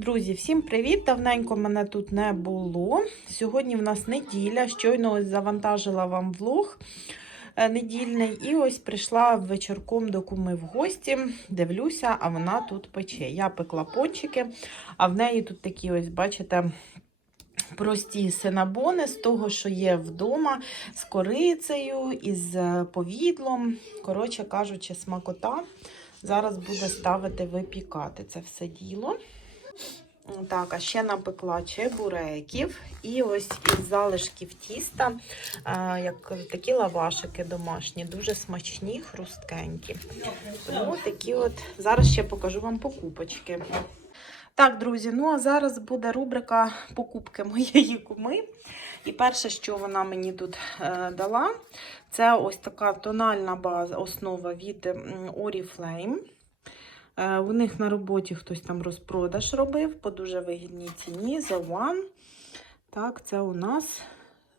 Друзі, всім привіт! Давненько мене тут не було. Сьогодні в нас неділя. Щойно ось завантажила вам влог е, недільний. І ось прийшла вечірком до куми в гості. Дивлюся, а вона тут пече. Я пекла пончики, а в неї тут такі, ось, бачите, прості синабони з того, що є вдома, з корицею, із е, повідлом. Коротше кажучи, смакота. Зараз буде ставити випікати це все діло. Так, а ще напекла чебуреків. І ось із залишків тіста, як такі лавашики домашні, дуже смачні, хрусткенькі. Тому такі от, зараз ще покажу вам покупочки. Так, друзі, ну а зараз буде рубрика покупки моєї куми. І перше, що вона мені тут е, дала, це ось така тональна база, основа від Oriflame. Е, У них на роботі хтось там розпродаж робив по дуже вигідній ціні за One. Так, це у нас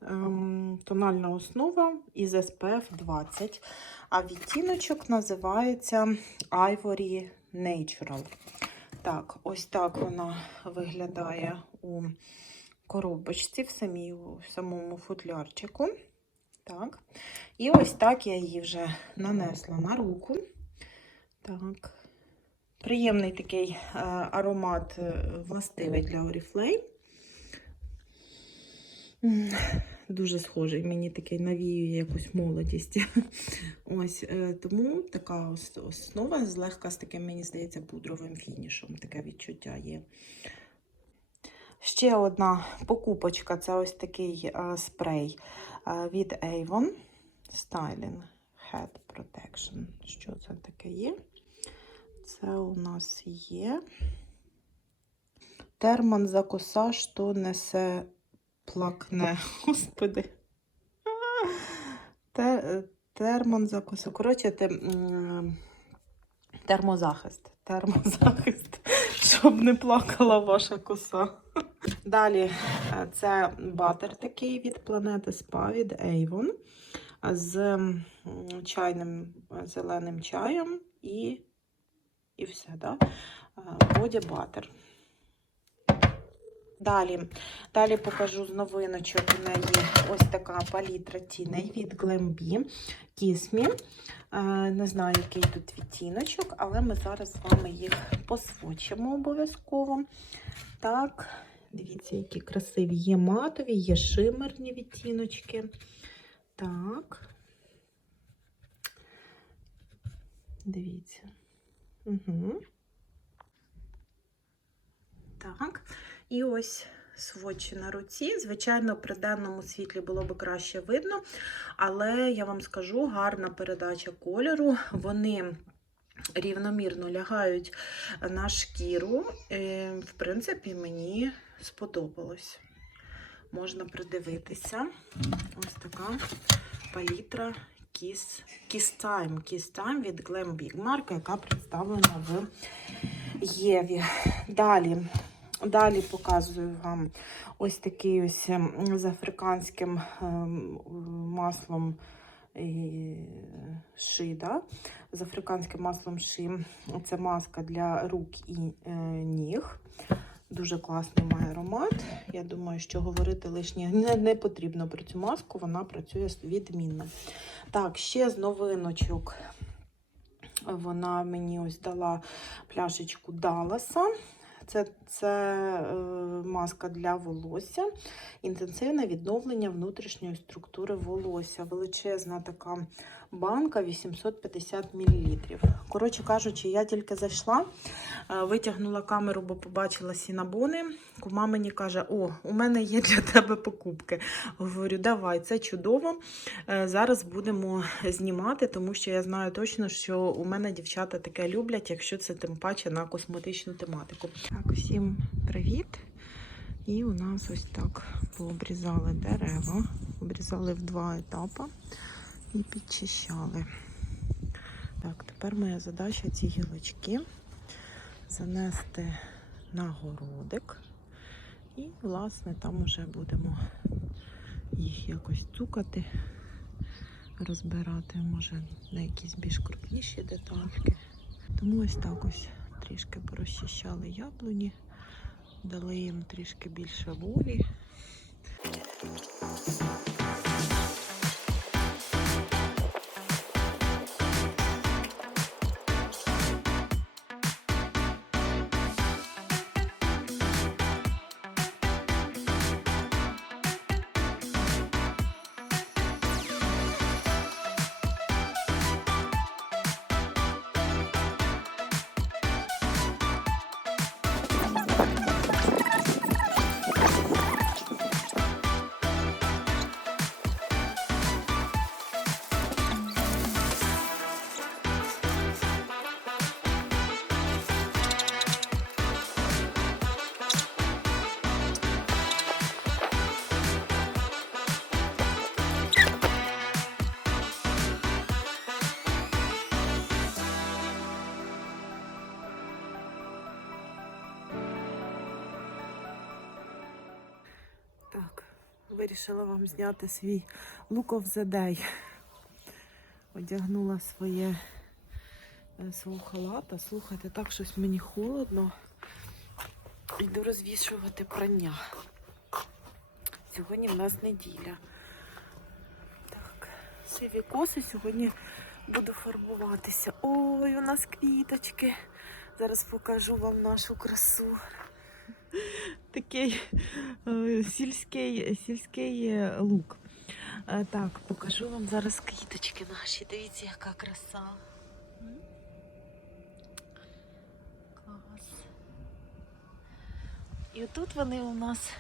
ем, тональна основа із SPF 20. А відтіночок називається Ivory Natural. Так, ось так вона виглядає у коробочці, в, самій, в самому футлярчику. Так. І ось так я її вже нанесла на руку. Так. Приємний такий е, аромат е, властивий для Oriflame. Дуже схожий, мені такий навіює якусь молодість. Ось е, тому така ос- основа злегка з таким, мені здається, пудровим фінішем. Таке відчуття є. Ще одна покупочка це ось такий спрей від Avon Styling Head Protection. Що це таке є? Це у нас є терман закоса, що несе плакне. Господи. Те- Терман закоса. Коротше, те, термозахист. Термозахист, щоб не плакала ваша коса. Далі е, це батер такий від планети Spa від Avon з чайним е, зеленим чаєм і і все, да? Боді батер. Далі, далі покажу з новиночок. У неї ось така палітра тіней від Glambi. Е, Не знаю, який тут відтіночок, але ми зараз з вами їх посвочимо обов'язково. Так, дивіться, які красиві. Є матові, є шимерні відтіночки. Так. Дивіться. Угу. Так, і ось сводчі на руці. Звичайно, при денному світлі було б краще видно, але я вам скажу, гарна передача кольору. Вони рівномірно лягають на шкіру. Е, В принципі, мені сподобалось. Можна придивитися. Ось така палітра Kiss, Kiss Time. Kiss Time від Glam Big марка, яка представлена в Єві. Далі. Далі показую вам ось такий ось ем, з африканським ем, маслом е, ши, да? з африканським маслом ши. Це маска для рук і е, ніг. Дуже класний має аромат. Я думаю, що говорити лишнє не, не потрібно про цю маску, вона працює відмінно. Так, ще з новиночок. Вона мені ось дала пляшечку Далласа. Це, це е, маска для волосся, інтенсивне відновлення внутрішньої структури волосся. Величезна така банка 850 мл. Коротше кажучи, я тільки зайшла, е, витягнула камеру, бо побачила сінабони. Кума мені каже: О, у мене є для тебе покупки. Говорю, давай, це чудово. Е, Зараз будемо знімати, тому що я знаю точно, що у мене дівчата таке люблять, якщо це тим паче на косметичну тематику. Так, всім привіт! І у нас ось так пообрізали дерева, обрізали в два етапи і підчищали. Так, тепер моя задача ці гілочки занести на городик. І, власне, там уже будемо їх якось цукати, розбирати, може, на якісь більш крупніші детальки. Тому ось так ось трішки порозчищали яблуні, Дали їм трішки більше волі. Так, вирішила вам зняти свій the day. Одягнула своє е, свого халата. Слухайте, так щось мені холодно. Йду розвішувати прання. Сьогодні в нас неділя. Так, сиві коси сьогодні буду фарбуватися. Ой, у нас квіточки. Зараз покажу вам нашу красу. Такий е, сільський, сільський е, лук. Е, Так, покажу вам зараз квіточки наші. Дивіться, яка краса. Клас. І отут вони у нас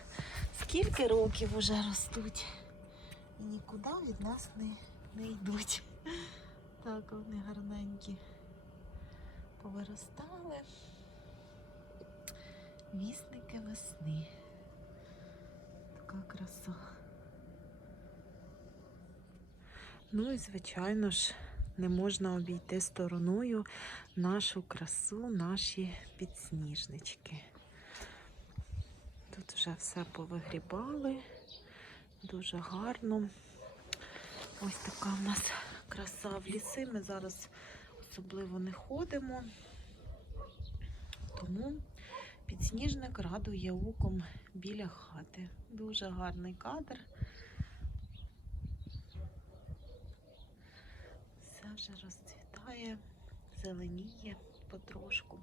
скільки років вже ростуть. І нікуди від нас не, не йдуть. Так, вони гарненькі. Повиростали. Вісники весни. Така краса. Ну і, звичайно ж, не можна обійти стороною нашу красу, наші підсніжнички. Тут вже все повигрібали, дуже гарно. Ось така в нас краса в ліси. Ми зараз особливо не ходимо, тому підсніжник радує оком біля хати. Дуже гарний кадр. Все вже розцвітає, зеленіє потрошку.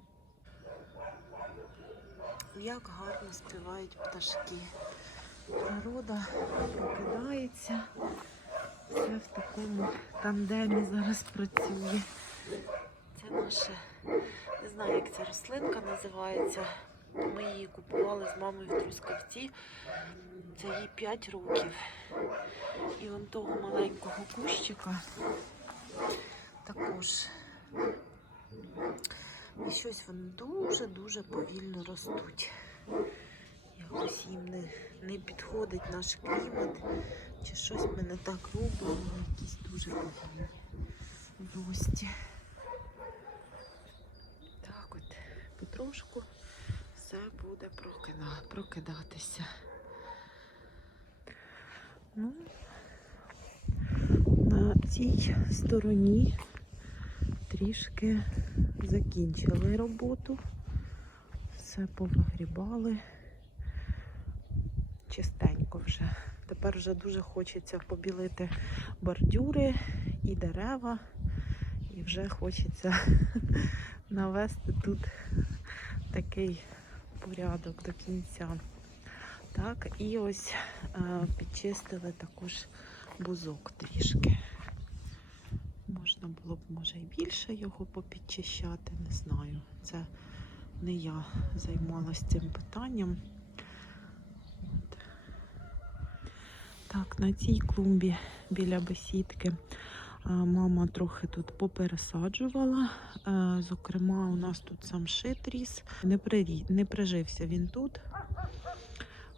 Як гарно співають пташки. Природа прокидається. Все в такому тандемі зараз працює. Це наше, не знаю, як ця рослинка називається. Ми її купували з мамою в Трускавці. Це їй 5 років. І вон того маленького кущика також. І щось вони дуже-дуже повільно ростуть. Якось їм не, не підходить наш клімат, чи щось ми не так робимо, якісь дуже повільні рості. Так от, потрошку все буде прокидатися. Ну, на цій стороні трішки закінчили роботу. Все повигрібали. Чистенько вже. Тепер вже дуже хочеться побілити бордюри і дерева. І вже хочеться навести тут такий порядок до кінця. Так, і ось е, підчистили також бузок трішки. Можна було б, може, і більше його попідчищати, не знаю. Це не я займалася цим питанням. От. Так, на цій клумбі біля бесідки мама трохи тут попересаджувала. Е, Зокрема, у нас тут сам шит ріс. Не, прирі... не прижився він тут.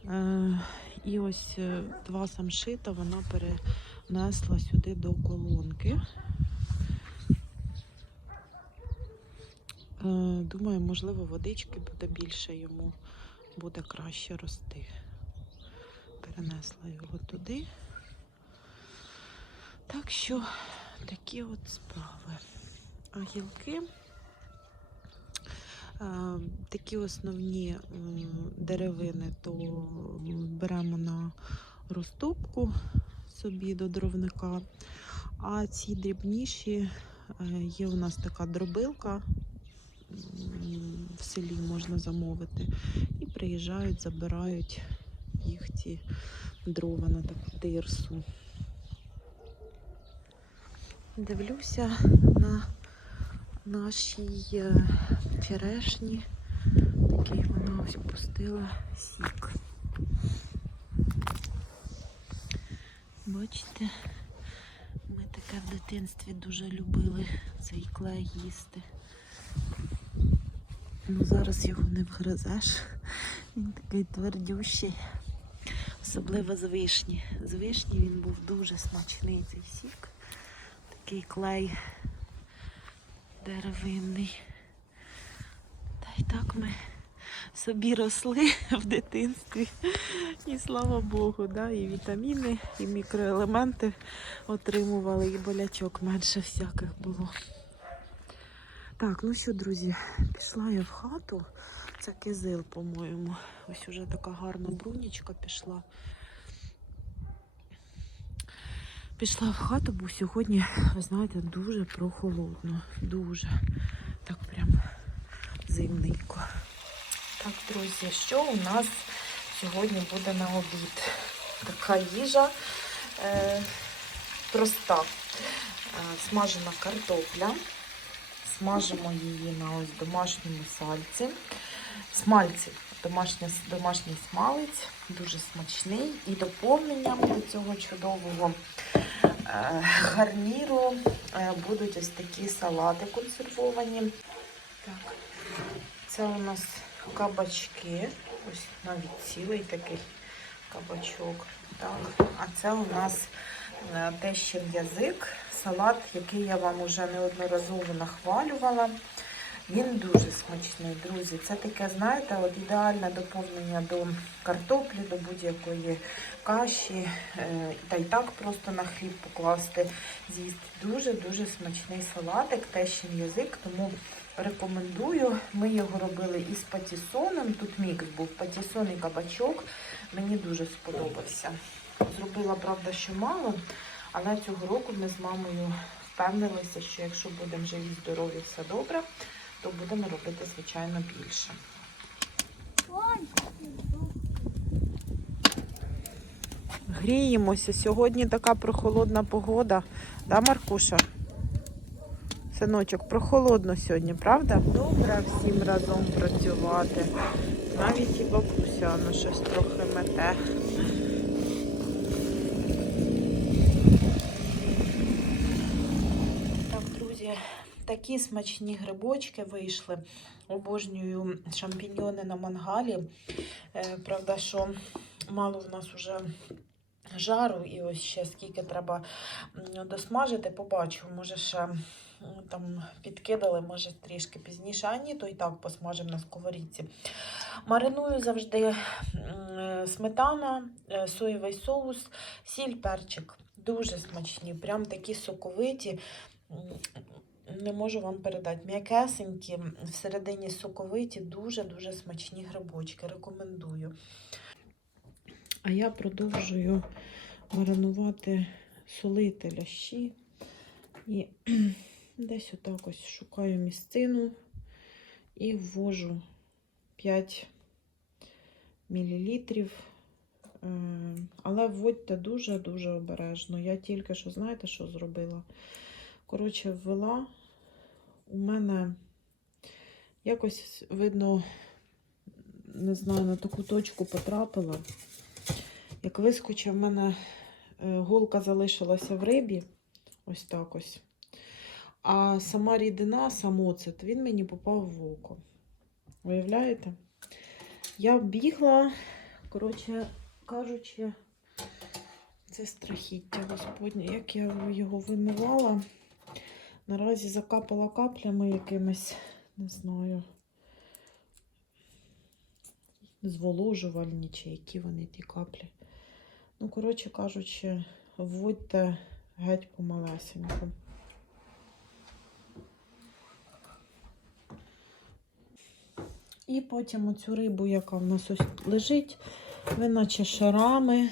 Е, І ось е, два самшита вона перенесла сюди до колонки. Думаю, можливо, водички буде більше йому, буде краще рости. Перенесла його туди. Так що такі от справи. А гілки Такі основні деревини, то беремо на розтопку собі до дровника. А ці дрібніші е, є у нас така дробилка, в селі можна замовити. І приїжджають, забирають їх ці дрова на таку тирсу. Дивлюся на нашій е, черешні. Такий вона ось пустила сік. Бачите, ми таке в дитинстві дуже любили цей клей їсти. Ну зараз його не вгризеш. Він такий твердющий. Особливо з вишні. З вишні він був дуже смачний цей сік. Такий клей деревинний. Та й так ми собі росли в дитинстві. І слава Богу, да? і вітаміни, і мікроелементи отримували, і болячок менше всяких було. Так, ну що, друзі, пішла я в хату. Це кизил, по-моєму. Ось уже така гарна брунічка пішла. Пішла в хату, бо сьогодні, ви знаєте, дуже прохолодно. Дуже. Так прям зимненько. Так, друзі, що у нас сьогодні буде на обід? Така їжа е, проста. Е, смажена картопля. Смажимо її на ось домашньому сальці. Смальці, домашня, домашній смалець, дуже смачний. І доповненням до цього чудового гарніру е, будуть ось такі салати консервовані. Так, це у нас кабачки. Ось навіть цілий такий кабачок. Так. А це у нас те тещин язик, салат, який я вам уже неодноразово нахвалювала. Він дуже смачний, друзі. Це таке, знаєте, от ідеальне доповнення до картоплі, до будь-якої каші. Е, Та й так просто на хліб покласти, з'їсти. Дуже-дуже смачний салатик, тещин язик, тому рекомендую. Ми його робили із патісоном. Тут мікс був патісон і кабачок. Мені дуже сподобався. Зробила, правда, що мало, але цього року ми з мамою впевнилися, що якщо будемо живі, здорові, все добре, то будемо робити, звичайно, більше. Гріємося. Сьогодні така прохолодна погода. Да, Маркуша? Синочок, прохолодно сьогодні, правда? Добре всім разом працювати. Навіть і бабуся ну, щось трохи мете. Так, друзі, такі смачні грибочки вийшли. Обожнюю шампіньйони на мангалі. Е, правда, що мало в нас вже жару, і ось ще скільки треба досмажити, побачу. Може, ще там підкидали, може трішки пізніше, а ні, то і так посмажимо на сковорідці. Мариную завжди сметана, е, соєвий соус, сіль, перчик. Дуже смачні, прям такі соковиті. Не можу вам передати. М'якесенькі, всередині соковиті, дуже-дуже смачні грибочки. Рекомендую. А я продовжую маринувати, солити лящі. І десь отак ось шукаю місцину і ввожу 5 мл. Але вводьте дуже-дуже обережно. Я тільки що, знаєте, що зробила? Коротше, ввела. У мене якось видно, не знаю, на таку точку потрапила. Як вискочив, в мене е, голка залишилася в рибі. Ось так ось. А сама рідина, сам оцет, він мені попав в око. Уявляєте? Я бігла, коротше кажучи, це страхіття Господнє. Як я його вимивала, наразі закапала каплями якимись, не знаю, зволожувальні чи які вони ті каплі. Ну, коротше кажучи, вводьте геть помалесенько. І потім оцю рибу, яка в нас ось лежить, ви наче шарами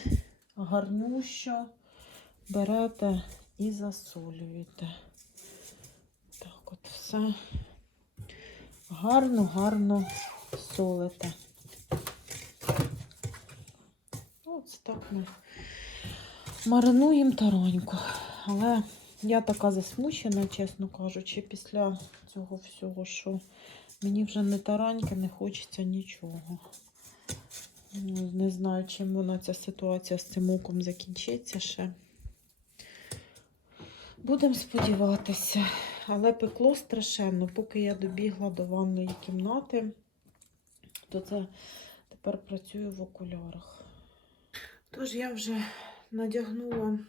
гарнющо берете і засолюєте. От все гарно, гарно солите. Ось так ми маринуємо тараньку. Але я така засмучена, чесно кажучи, після цього всього, що мені вже не тараньки, не хочеться нічого. Ну, Не знаю, чим вона ця ситуація з цим оком закінчиться ще. Будемо сподіватися. Але пекло страшенно, поки я добігла до ванної кімнати, то це тепер працюю в окулярах. Тож я вже надягнула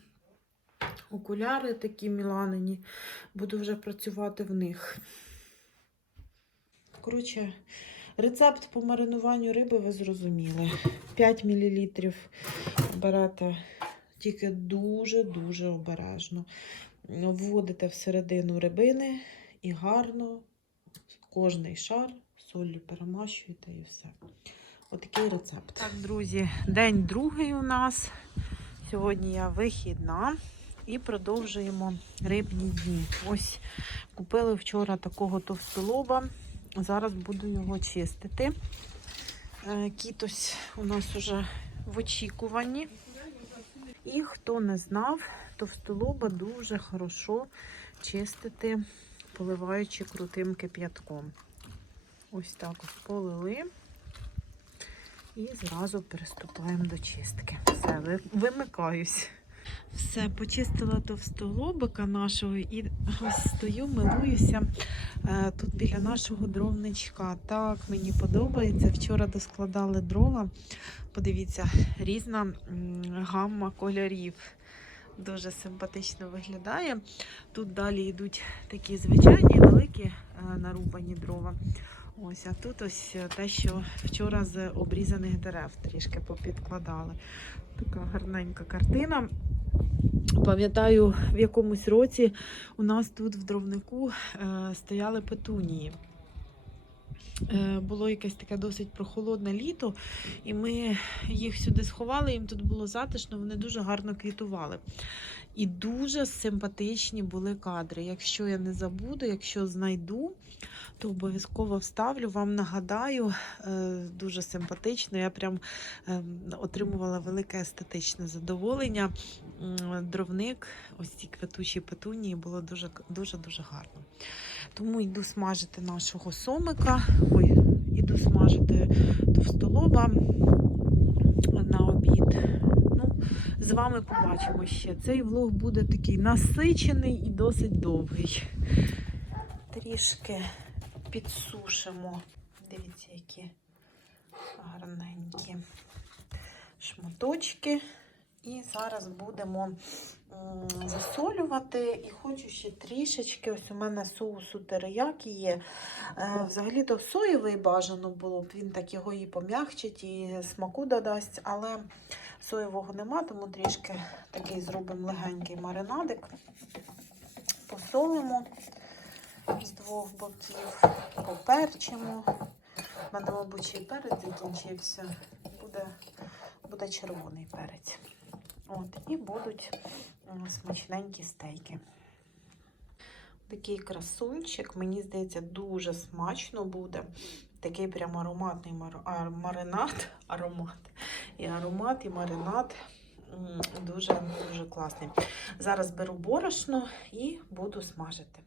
окуляри такі міланині, буду вже працювати в них. Коротше, рецепт по маринуванню риби ви зрозуміли. 5 мл берете тільки дуже-дуже обережно. Вводите всередину рибини і гарно кожний шар солью перемащуєте і все. Отакий рецепт. Так, друзі, день другий у нас. Сьогодні я вихідна і продовжуємо рибні дні. Ось купили вчора такого товстолоба. Зараз буду його чистити. Е, Кітось у нас уже в очікуванні. І хто не знав, товстолоба дуже хорошо чистити, поливаючи крутим кип'ятком. Ось так ось полили. І зразу переступаємо до чистки. Все, вимикаюсь. Все, почистила товстолобика нашого і ось стою, милуюся е, тут біля нашого дровничка. Так, мені подобається. Вчора доскладали дрова. Подивіться, різна гамма кольорів. Дуже симпатично виглядає. Тут далі йдуть такі звичайні, великі е, нарубані дрова. Ось, а тут ось те, що вчора з обрізаних дерев трішки попідкладали. Така гарненька картина. Пам'ятаю, в якомусь році у нас тут в дровнику е, стояли петунії. Е, було якесь таке досить прохолодне літо, і ми їх сюди сховали, їм тут було затишно, вони дуже гарно квітували. І дуже симпатичні були кадри. Якщо я не забуду, якщо знайду, то обов'язково вставлю. Вам нагадаю, е, дуже симпатично. Я прям е, отримувала велике естетичне задоволення. Дровник, ось ці квітучі петунії, було дуже дуже дуже гарно. Тому йду смажити нашого сомика. Ой, іду смажити товстолоба на обід. Ну, з вами побачимо ще. Цей влог буде такий насичений і досить довгий. Трішки підсушимо. Дивіться, які гарненькі шматочки. І зараз будемо засолювати. І хочу ще трішечки. Ось у мене соусу териякі є. Е, Взагалі-то соєвий бажано було б, він так його і пом'якчить, і смаку додасть, але соєвого нема, тому трішки такий зробимо легенький маринадик. Посолимо з двох боків, поперчимо. У мене, ще перець закінчився. Буде, буде червоний перець. От, і будуть смачненькі стейки. Такий красунчик, мені здається, дуже смачно буде. Такий прям ароматний маринад, аромат. І аромат, і маринад дуже, дуже класний. Зараз беру борошно і буду смажити.